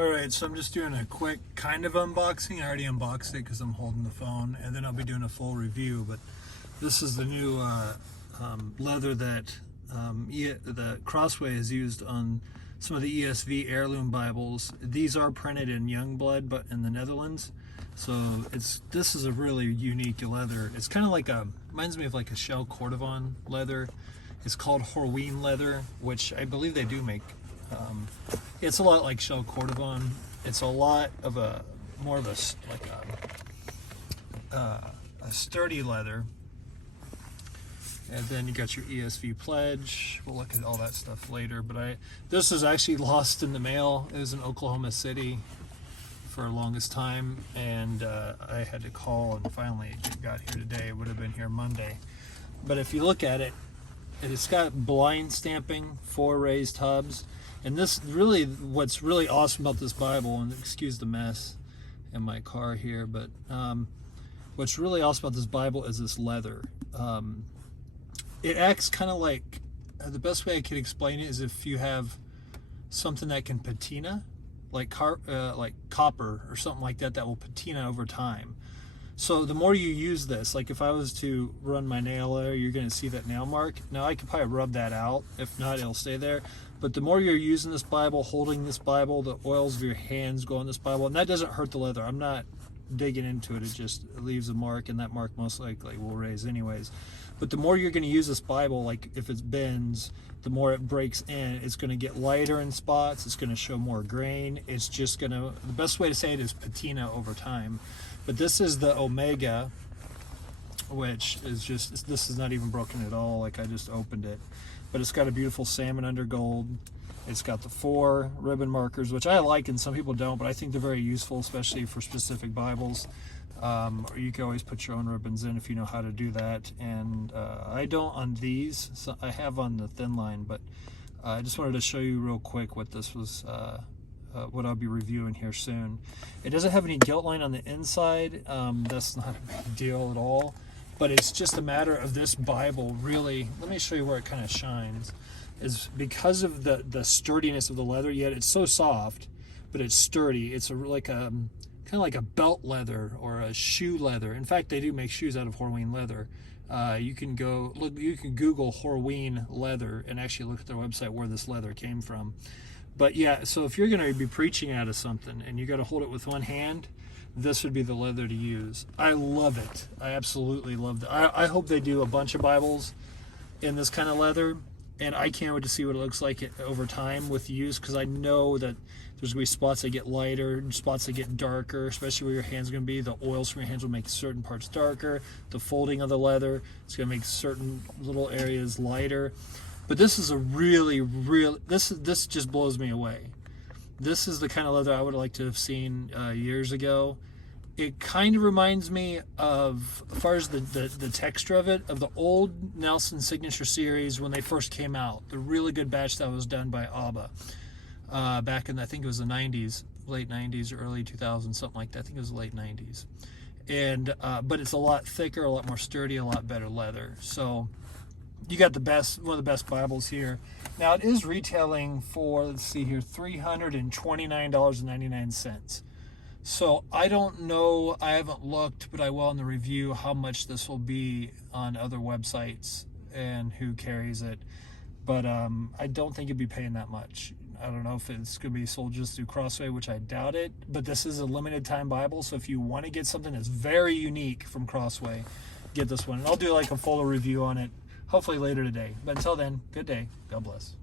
Alright, so I'm just doing a quick kind of unboxing. I already unboxed it because I'm holding the phone, and then I'll be doing a full review. But this is the new leather that the Crossway has used on some of the ESV heirloom Bibles. These are printed in Youngblood, but in the Netherlands. So this is a really unique leather. It's kind of like reminds me of like a shell cordovan leather. It's called Horween leather, which I believe they do make. It's a lot like shell cordovan. It's a lot of more of a sturdy leather. And then you got your ESV pledge. We'll look at all that stuff later. But this was actually lost in the mail. It was in Oklahoma City for the longest time, and I had to call, and finally it got here today. It would have been here Monday. But if you look at it, it's got blind stamping, 4 raised hubs. And this really, what's really awesome about this Bible, and excuse the mess in my car here, but what's really awesome about this Bible is this leather. It acts kind of like, the best way I could explain it is if you have something that can patina, like copper or something like that, that will patina over time. So the more you use this, like if I was to run my nail there, you're going to see that nail mark. Now I could probably rub that out. If not, it'll stay there. But the more you're using this Bible, holding this Bible, the oils of your hands go on this Bible, and that doesn't hurt the leather. I'm not digging into it. It just leaves a mark, and that mark most likely will raise anyways. But the more you're going to use this Bible, like if it bends, the more it breaks in. It's going to get lighter in spots. It's going to show more grain. It's just going to, the best way to say it is patina over time. But this is the Omega, which is just, this is not even broken at all. Like I just opened it. But it's got a beautiful salmon under gold. It's got the 4 ribbon markers, which I like and some people don't, but I think they're very useful, especially for specific Bibles. Or you can always put your own ribbons in if you know how to do that. And I don't on these, so I have on the thin line, but I just wanted to show you real quick what this was, what I'll be reviewing here soon. It doesn't have any gilt line on the inside. That's not a big deal at all. But it's just a matter of this Bible really, let me show you where it kind of shines, is because of the sturdiness of the leather, yet it's so soft, but it's sturdy. It's like a kind of like a belt leather or a shoe leather. In fact, they do make shoes out of Horween leather. You can go look, you can Google Horween leather and actually look at their website where this leather came from. But yeah, so if you're going to be preaching out of something and you got to hold it with one hand, this would be the leather to use. I love it. I absolutely love it. I hope they do a bunch of Bibles in this kind of leather, and I can't wait to see what it looks like over time with use, because I know that there's going to be spots that get lighter, spots that get darker, especially where your hand's going to be. The oils from your hands will make certain parts darker. The folding of the leather, it's going to make certain little areas lighter. But this is a really, this just blows me away. This is the kind of leather I would like to have seen years ago. It kind of reminds me of, as far as the texture of it, of the old Nelson Signature series when they first came out. The really good batch that was done by Abba back in, I think it was the 90s, late 90s or early 2000s, something like that. I think it was the late 90s. And but it's a lot thicker, a lot more sturdy, a lot better leather. So you got the best, one of the best Bibles here. Now it is retailing for, let's see here, $329.99. So I don't know, I haven't looked, but I will in the review how much this will be on other websites and who carries it. But I don't think you'd be paying that much. I don't know if it's going to be sold just through Crossway, which I doubt it. But this is a limited time Bible, so if you want to get something that's very unique from Crossway, get this one. And I'll do like a fuller review on it hopefully later today. But until then, good day. God bless.